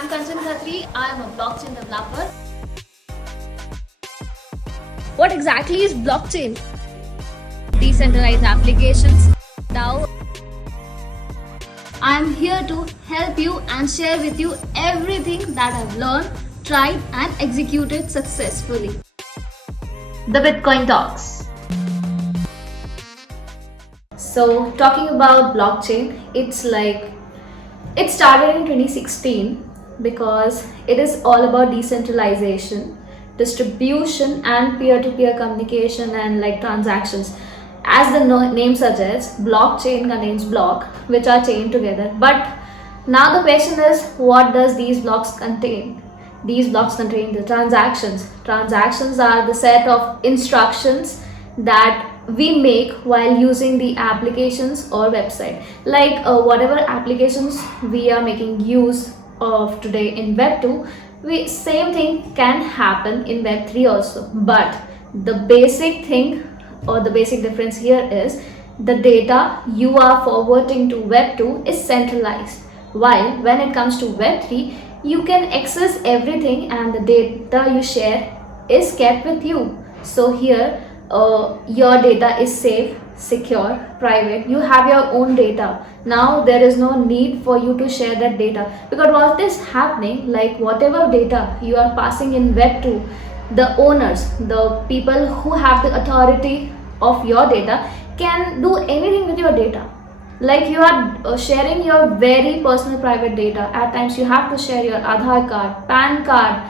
I'm Kanchan Khatri. I'm a blockchain developer. What exactly is blockchain? Decentralized applications. Now, I'm here to help you and share with you everything that I've learned, tried, and executed successfully. The Bitcoin Talks. So, talking about blockchain, it started in 2016 because it is all about decentralization, distribution, and peer-to-peer communication and transactions. As the name suggests, blockchain contains block which are chained together. But now the question is, what does these blocks contain? These blocks contain the transactions. Transactions are the set of instructions that we make while using the applications or website. Whatever applications we are making use of today in Web 2, same thing can happen in Web 3 also. But the basic thing or the basic difference here is the data you are forwarding to Web 2 is centralized, while when it comes to Web 3, you can access everything and the data you share is kept with you. So here your data is safe, secure, private. You have your own data. Now there is no need for you to share that data, because what is happening, whatever data you are passing in Web 2, the owners, the people who have the authority of your data can do anything with your data. You are sharing your very personal private data. At times you have to share your Aadhaar card, PAN card,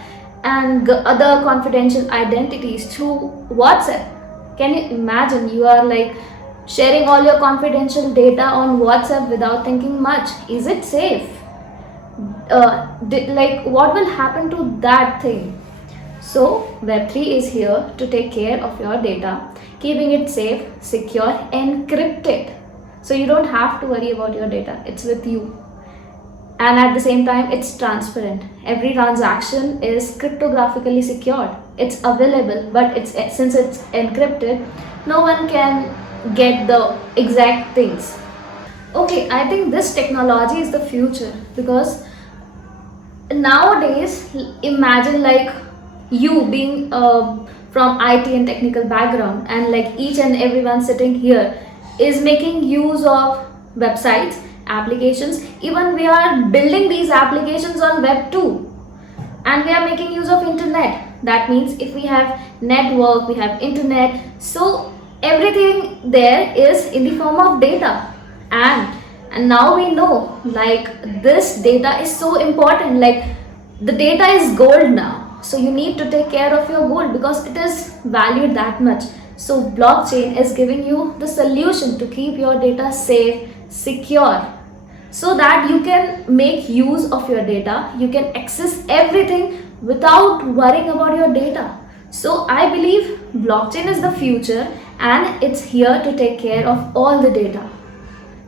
and other confidential identities through WhatsApp. Can you imagine? You are sharing all your confidential data on WhatsApp without thinking much. Is it safe? What will happen to that thing? So Web3 is here to take care of your data, keeping it safe, secure, encrypted. So you don't have to worry about your data. It's with you. And at the same time, it's transparent. Every transaction is cryptographically secured. It's available, but since it's encrypted, no one can get the exact things. Okay, I think this technology is the future, because nowadays, imagine you being from IT and technical background, and each and everyone sitting here is making use of websites, applications. Even we are building these applications on Web 2, and we are making use of internet. That means if we have network, we have internet, so everything there is in the form of data. And now we know this data is so important. The data is gold now, so you need to take care of your gold because it is valued that much. So blockchain is giving you the solution to keep your data safe, secure, so that you can make use of your data. You can access everything without worrying about your data. So I believe blockchain is the future, and it's here to take care of all the data.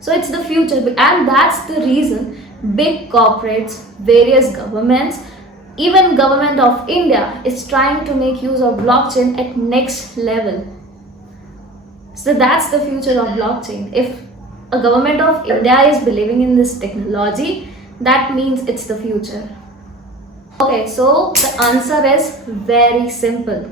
So it's the future, and that's the reason big corporates, various governments, even government of India is trying to make use of blockchain at next level. So that's the future of blockchain. If a government of India is believing in this technology, that means it's the future. Okay, so the answer is very simple.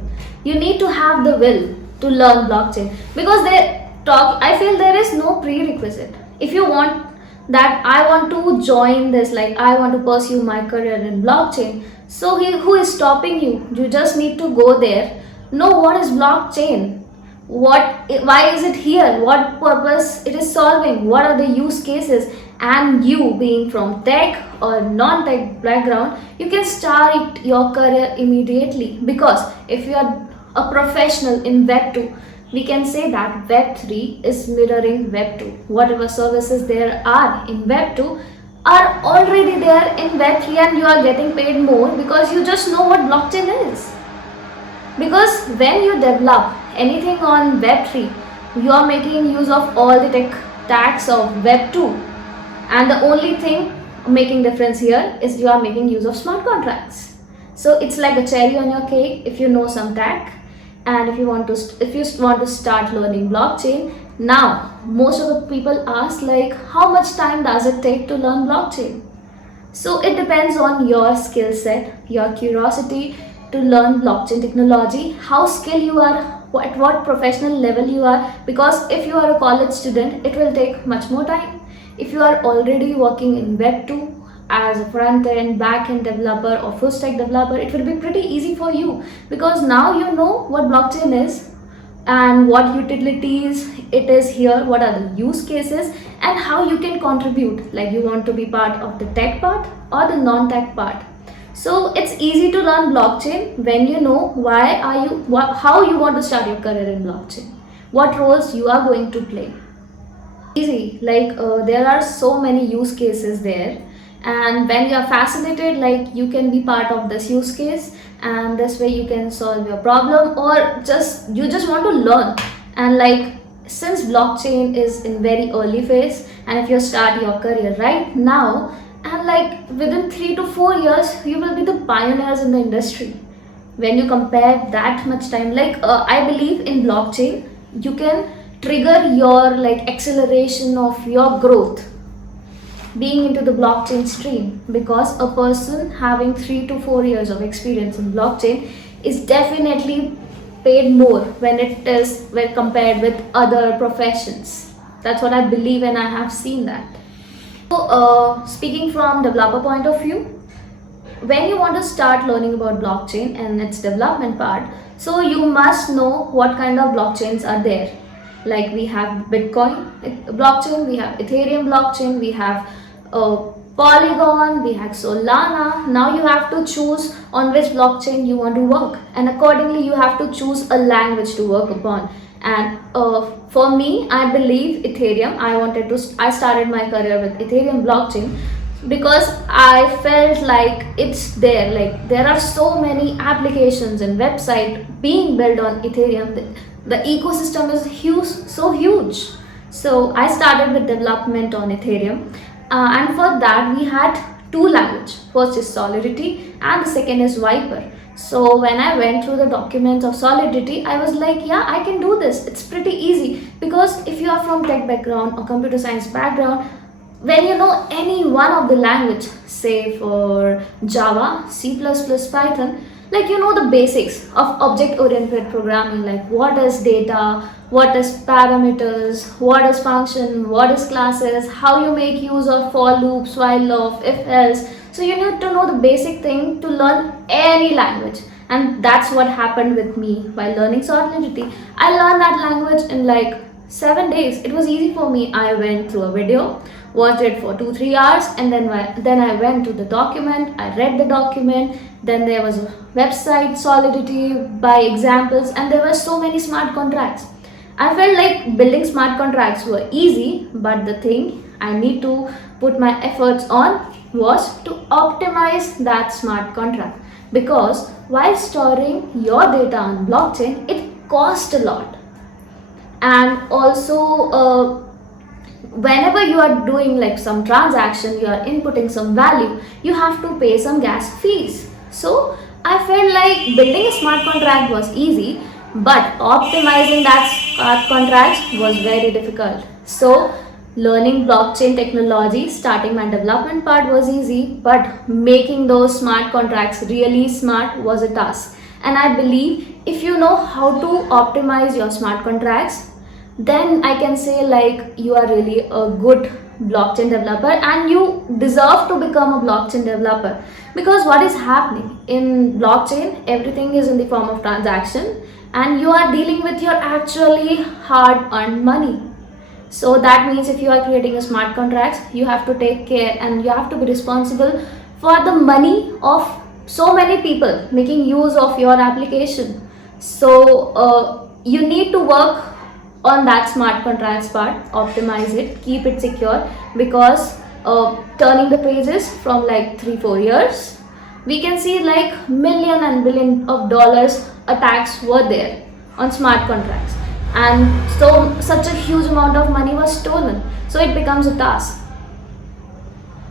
You need to have the will to learn blockchain, because I feel there is no prerequisite. If you want that, I want to join this, I want to pursue my career in blockchain, so who is stopping you? You just need to go there, know what is blockchain, why is it here, what purpose it is serving, what are the use cases, and you being from tech or non-tech background, you can start your career immediately. Because if you are a professional in Web 2, we can say that Web 3 is mirroring Web 2. Whatever services there are in Web 2 are already there in Web 3, and you are getting paid more because you just know what blockchain is. Because when you develop anything on Web 3, you are making use of all the tech stacks of Web 2. And the only thing making difference here is you are making use of smart contracts. So it's like a cherry on your cake if you know some tech, and if you want to start learning blockchain. Now most of the people ask how much time does it take to learn blockchain? So it depends on your skill set, your curiosity to learn blockchain technology, how skilled you are, at what professional level you are. Because if you are a college student, it will take much more time. If you are already working in Web 2 as a front end, back end developer or full stack developer, it will be pretty easy for you, because now you know what blockchain is and what utilities it is here, what are the use cases, and how you can contribute, like you want to be part of the tech part or the non-tech part. So it's easy to learn blockchain when you know how you want to start your career in blockchain, what roles you are going to play. Easy, like there are so many use cases there, and when you are fascinated, like you can be part of this use case, and this way you can solve your problem, or you just want to learn. And like, since blockchain is in very early phase, and if you start your career right now, and like within 3 to 4 years you will be the pioneers in the industry. When you compare that much time, like I believe in blockchain you can trigger your like acceleration of your growth being into the blockchain stream, because a person having 3 to 4 years of experience in blockchain is definitely paid more when compared with other professions. That's what I believe, and I have seen that. So speaking from developer point of view, when you want to start learning about blockchain and its development part, so you must know what kind of blockchains are there. Like we have Bitcoin blockchain, we have Ethereum blockchain, we have Polygon, we have Solana. Now you have to choose on which blockchain you want to work, and accordingly you have to choose a language to work upon. And for me, I believe Ethereum. I started my career with Ethereum blockchain because I felt like it's there. Like there are so many applications and website being built on Ethereum. The ecosystem is huge, so huge. So I started with development on Ethereum, and for that we had two languages. First is Solidity and the second is Viper. So when I went through the documents of Solidity, I was like, yeah, I can do this. It's pretty easy, because if you are from tech background or computer science background, when you know any one of the language, say for Java, C++, Python, like you know the basics of object-oriented programming, like what is data, what is parameters, what is function, what is classes, how you make use of for loops, while loop, if else. So you need to know the basic thing to learn any language, and that's what happened with me while learning Solidity. I learned that language in like 7 days. It was easy for me. I went through a video, watched it for 2-3 hours, and then I went to the document. I read the document. Then there was a website Solidity by examples, and there were so many smart contracts. I felt like building smart contracts were easy, but the thing I need to put my efforts on was to optimize that smart contract, because while storing your data on blockchain, it costs a lot. And also whenever you are doing like some transaction, you are inputting some value, you have to pay some gas fees. So I felt like building a smart contract was easy, but optimizing that smart contract was very difficult. So learning blockchain technology, starting my development part was easy, but making those smart contracts really smart was a task. And I believe if you know how to optimize your smart contracts, then I can say like you are really a good blockchain developer, and you deserve to become a blockchain developer. Because what is happening in blockchain, everything is in the form of transaction, and you are dealing with your actually hard earned money. So that means if you are creating a smart contracts, you have to take care and you have to be responsible for the money of so many people making use of your application. So you need to work on that smart contracts part, optimize it, keep it secure, because turning the pages from like 3-4 years, we can see like million and billion of dollars attacks were there on smart contracts, and so such a huge amount of money was stolen. So it becomes a task.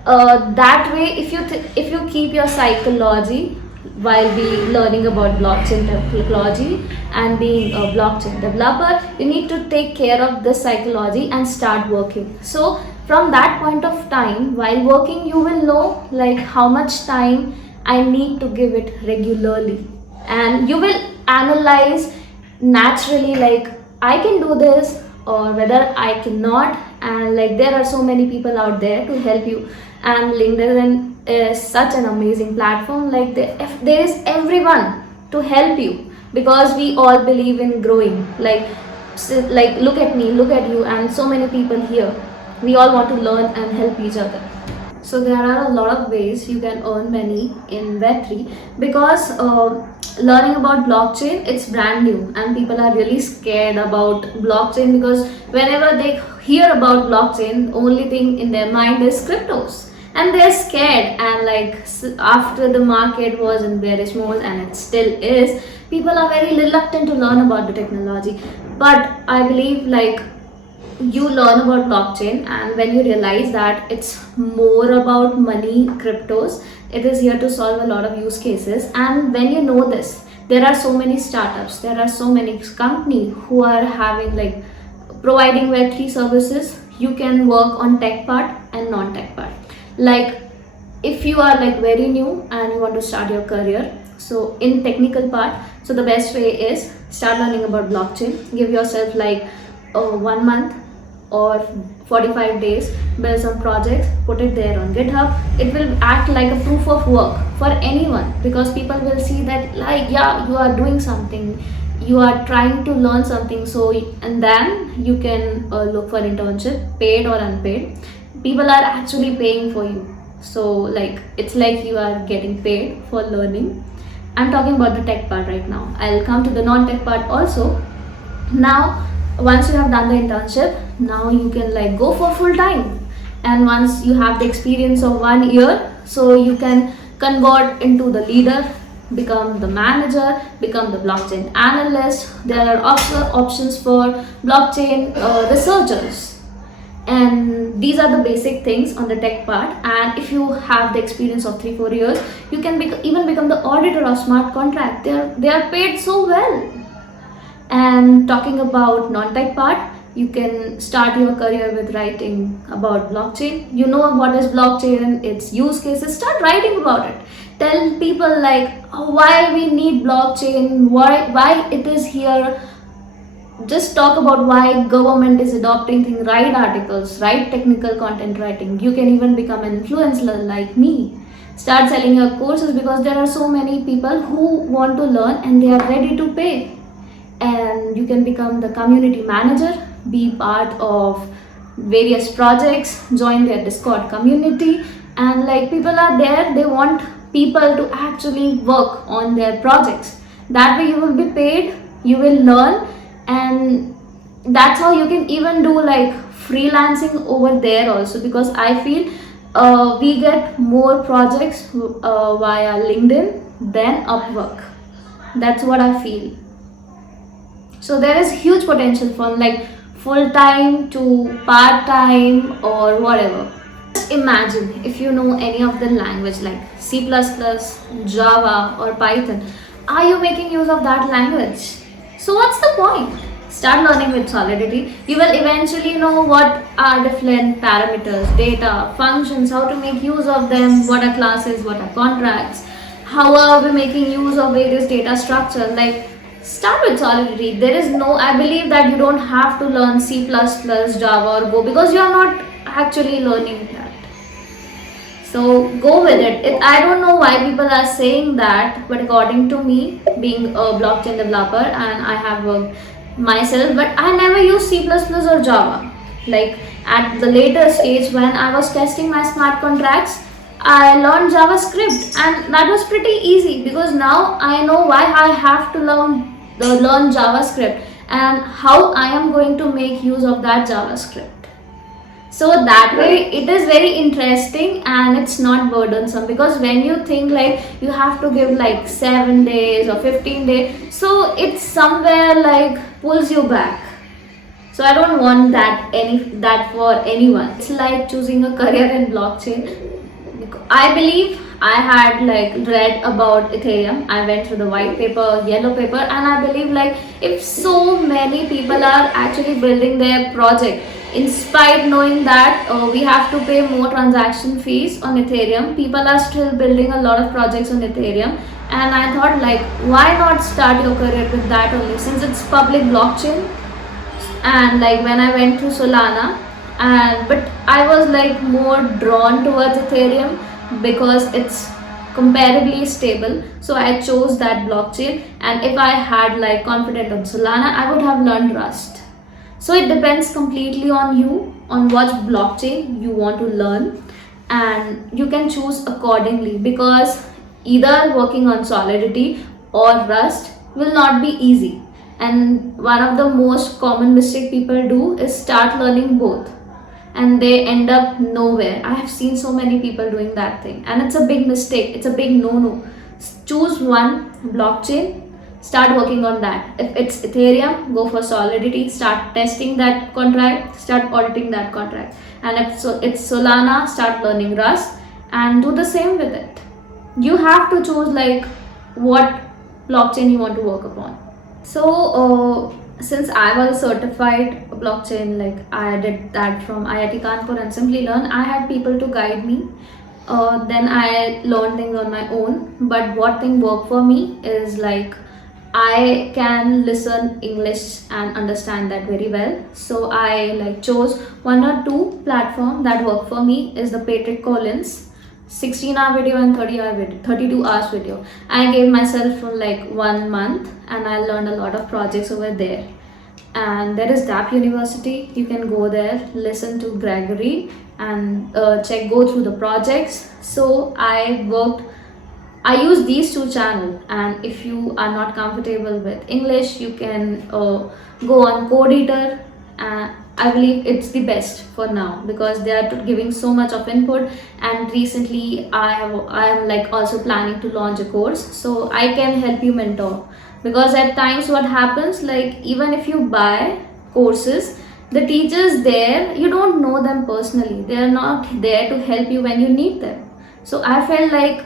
That way, if you keep your psychology while be learning about blockchain technology and being a blockchain developer, you need to take care of this psychology and start working. So from that point of time, while working, you will know like how much time I need to give it regularly, and you will analyze naturally like I can do this or whether I cannot. And like there are so many people out there to help you, and LinkedIn is such an amazing platform. Like there is everyone to help you, because we all believe in growing. Like look at me, look at you, and so many people here, we all want to learn and help each other. So there are a lot of ways you can earn money in Web3, because learning about blockchain, it's brand new and people are really scared about blockchain, because whenever they hear about blockchain, only thing in their mind is cryptos, and they're scared. And like after the market was in bearish mode, and it still is, people are very reluctant to learn about the technology. But I believe like you learn about blockchain, and when you realize that it's more about money, cryptos, it is here to solve a lot of use cases. And when you know this, there are so many startups, there are so many companies who are having like providing web3 services. You can work on tech part and non-tech part. Like if you are like very new and you want to start your career, so in technical part, so the best way is start learning about blockchain. Give yourself like 1 month or 45 days, build some projects, put it there on GitHub. It will act like a proof of work for anyone, because people will see that like, yeah, you are doing something, you are trying to learn something. So and then you can look for internship, paid or unpaid. People are actually paying for you, so like it's like you are getting paid for learning. I'm talking about the tech part right now. I'll come to the non-tech part also. Now once you have done the internship, now you can like go for full time. And once you have the experience of 1 year, so you can convert into the leader, become the manager, become the blockchain analyst. There are also options for blockchain researchers, and these are the basic things on the tech part. And if you have the experience of 3-4 years, you can even become the auditor of smart contract. They are paid so well. And talking about non-tech part, you can start your career with writing about blockchain. You know what is blockchain and its use cases, start writing about it. Tell people like why we need blockchain, why it is here. Just talk about why government is adopting things, write articles, write technical content writing. You can even become an influencer like me. Start selling your courses, because there are so many people who want to learn and they are ready to pay. And you can become the community manager, be part of various projects, join their Discord community. And like people are there, they want people to actually work on their projects. That way you will be paid, you will learn, and that's how you can even do like freelancing over there also, because I feel we get more projects via LinkedIn than Upwork. That's what I feel. So there is huge potential from like full-time to part-time or whatever. Just imagine if you know any of the language like C++, Java or Python, are you making use of that language? So what's the point? Start learning with Solidity. You will eventually know what are different parameters, data, functions, how to make use of them, what are classes, what are contracts, how are we making use of various data structures. Like start with Solidity. There is no, I believe that you don't have to learn C++, Java or Go, because you are not actually learning that. So go with it. I don't know why people are saying that, but according to me, being a blockchain developer, and I have worked myself, but I never use C++ or Java. Like at the later stage when I was testing my smart contracts, I learned JavaScript, and that was pretty easy, because now I know why I have to learn JavaScript and how I am going to make use of that JavaScript. So that way it is very interesting and it's not burdensome, because when you think like you have to give like 7 days or 15 days, so it's somewhere like pulls you back. So I don't want that for anyone. It's like choosing a career in blockchain. I believe I had like read about Ethereum. I went through the white paper, yellow paper, and I believe like if so many people are actually building their project, In spite knowing that we have to pay more transaction fees on Ethereum, people are still building a lot of projects on Ethereum, and I thought like, why not start your career with that only, since it's public blockchain. And like when I went through Solana, and but I was like more drawn towards Ethereum because it's comparably stable, so I chose that blockchain. And if I had like confidence on Solana, I would have learned Rust. So it depends completely on you, on what blockchain you want to learn, and you can choose accordingly, because either working on Solidity or Rust will not be easy. And one of the most common mistake people do is start learning both, and they end up nowhere. I have seen so many people doing that thing, and it's a big mistake, it's a big no-no. Choose one blockchain, start working on that. If it's Ethereum, go for Solidity, start testing that contract, start auditing that contract. And if it's Solana, start learning Rust and do the same with it. You have to choose like what blockchain you want to work upon. So since I was certified blockchain, like I did that from IIT Kanpur and Simply Learn, I had people to guide me. Then I learned things on my own. But what thing worked for me is like I can listen English and understand that very well. So I like chose one or two platform that work for me is the Patrick Collins 16-hour video and 30-hour video, 32 hours video. I gave myself for like 1 month and I learned a lot of projects over there. And there is DAP University. You can go there, listen to Gregory and go through the projects. So I use these two channels, and if you are not comfortable with English, you can go on Code Eater. I believe it's the best for now because they are giving so much of input. And recently I am like also planning to launch a course, so I can help you mentor. Because at times what happens, like even if you buy courses, the teachers there, you don't know them personally. They are not there to help you when you need them. So I felt like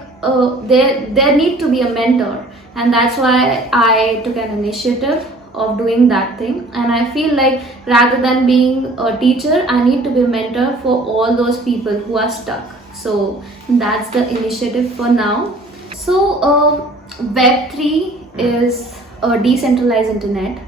there need to be a mentor, and that's why I took an initiative of doing that thing. And I feel like rather than being a teacher, I need to be a mentor for all those people who are stuck. So that's the initiative for now. So Web3 is a decentralized internet.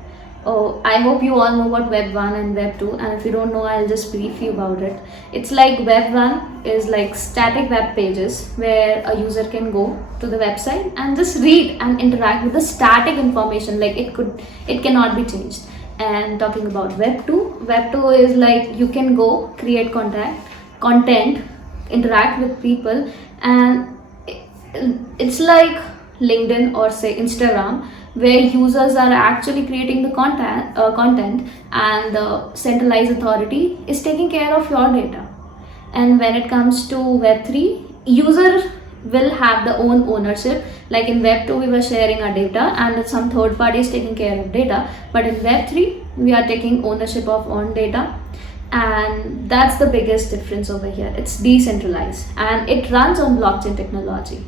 I hope you all know what Web 1 and Web 2, and if you don't know, I'll just brief you about it. It's like Web 1 is like static web pages where a user can go to the website and just read and interact with the static information, like it cannot be changed. And talking about Web 2 is like you can go create content, interact with people, and it's like LinkedIn or say Instagram, where users are actually creating the content and the centralized authority is taking care of your data. And when it comes to Web3, user will have the own ownership. Like in Web2 we were sharing our data and some third party is taking care of data, but in Web3 we are taking ownership of own data. And that's the biggest difference over here. It's decentralized and it runs on blockchain technology.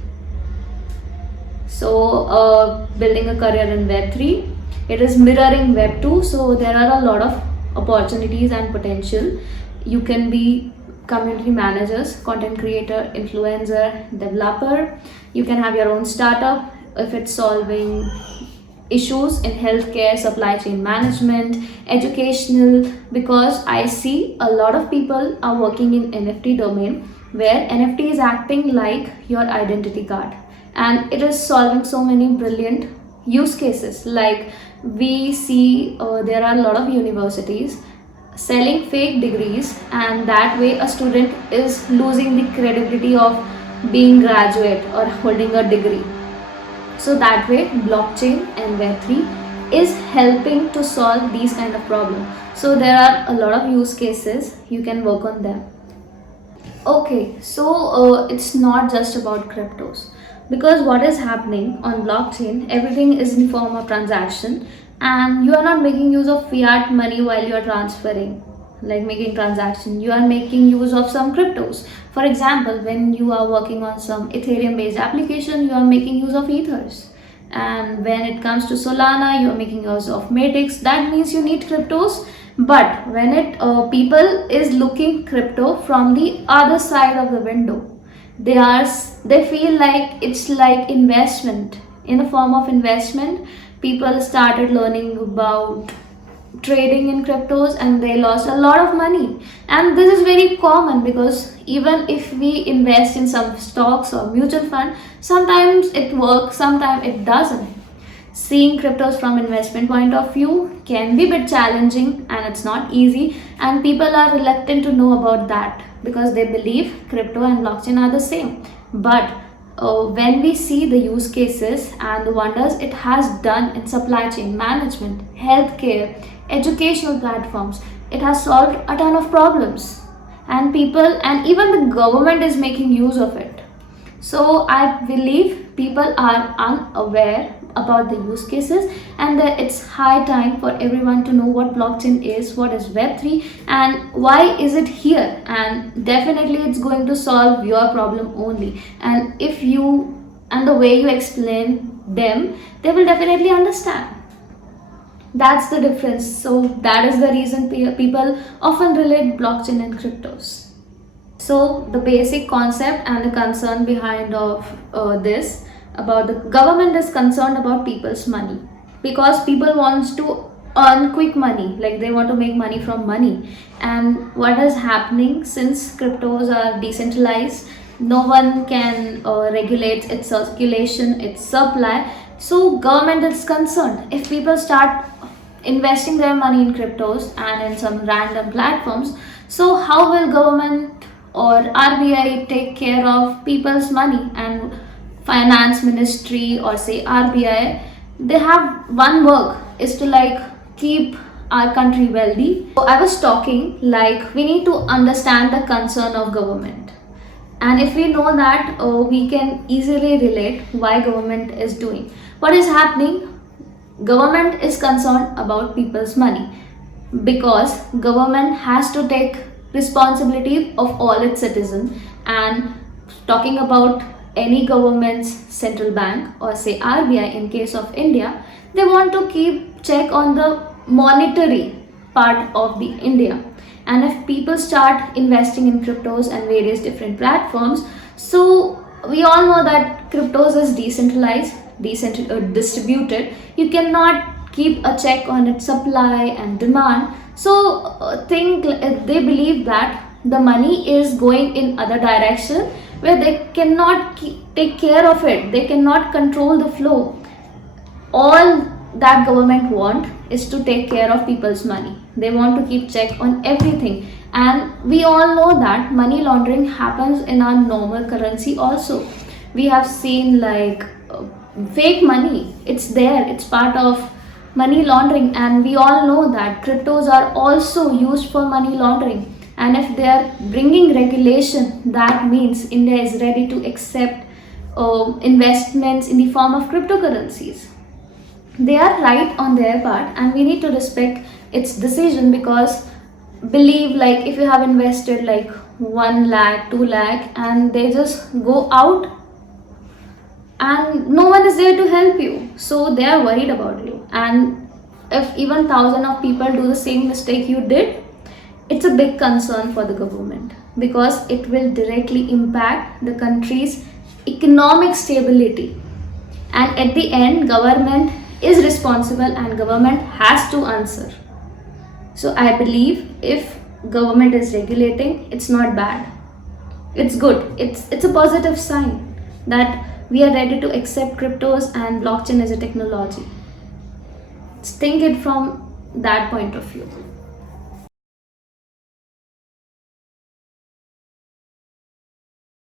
So building a career in Web3, it is mirroring Web2, so there are a lot of opportunities and potential. You can be community managers, content creator, influencer, developer. You can have your own startup if it's solving issues in healthcare, supply chain management, educational, because I see a lot of people are working in NFT domain where NFT is acting like your identity card. And it is solving so many brilliant use cases. Like we see there are a lot of universities selling fake degrees, and that way a student is losing the credibility of being graduate or holding a degree. So that way blockchain and Web3 is helping to solve these kind of problems. So there are a lot of use cases, you can work on them. Okay, so it's not just about cryptos. Because what is happening on blockchain, everything is in form of transaction, and you are not making use of fiat money while you are transferring, like making transaction. You are making use of some cryptos. For example, when you are working on some Ethereum based application, you are making use of ethers. And when it comes to Solana, you are making use of Matix. That means you need cryptos But when it people is looking crypto from the other side of the window, they feel like it's like investment, in a form of investment. People started learning about trading in cryptos and they lost a lot of money. And this is very common because even if we invest in some stocks or mutual fund, sometimes it works, sometimes it doesn't. Seeing cryptos from investment point of view can be a bit challenging and it's not easy, and people are reluctant to know about that because they believe crypto and blockchain are the same. But when we see the use cases and the wonders it has done in supply chain management, healthcare, educational platforms, it has solved a ton of problems, and people and even the government is making use of it. So I believe people are unaware about the use cases, and that it's high time for everyone to know what blockchain is, what is web3, and why is it here. And definitely it's going to solve your problem only, and if you and the way you explain them, they will definitely understand. That's the difference. So that is the reason people often relate blockchain and cryptos. So the basic concept and the concern behind of this about the government is concerned about people's money, because people wants to earn quick money, like they want to make money from money. And what is happening, since cryptos are decentralized, no one can regulate its circulation, its supply. So government is concerned if people start investing their money in cryptos and in some random platforms, so how will government or RBI take care of people's money? And finance ministry or say RBI, they have one work is to like keep our country wealthy. So I was talking like we need to understand the concern of government, and if we know that, we can easily relate why government is doing what is happening. Government is concerned about people's money because government has to take responsibility of all its citizens. And talking about any government's central bank or say RBI in case of India, they want to keep check on the monetary part of the India. And if people start investing in cryptos and various different platforms, so we all know that cryptos is decentralized, distributed. You cannot keep a check on its supply and demand. So they believe that the money is going in other direction where they cannot take care of it, they cannot control the flow. All that government want is to take care of people's money, they want to keep check on everything. And we all know that money laundering happens in our normal currency also. We have seen like fake money, it's there, it's part of money laundering. And we all know that cryptos are also used for money laundering. And if they are bringing regulation, that means India is ready to accept investments in the form of cryptocurrencies. They are right on their part, and we need to respect its decision, because believe like if you have invested like 1 lakh 2 lakh and they just go out and no one is there to help you, so they are worried about you. And if even thousand of people do the same mistake you did, it's a big concern for the government, because it will directly impact the country's economic stability. And at the end, government is responsible and government has to answer. So I believe if government is regulating, it's not bad, it's good, it's a positive sign that we are ready to accept cryptos and blockchain as a technology. Think it from that point of view.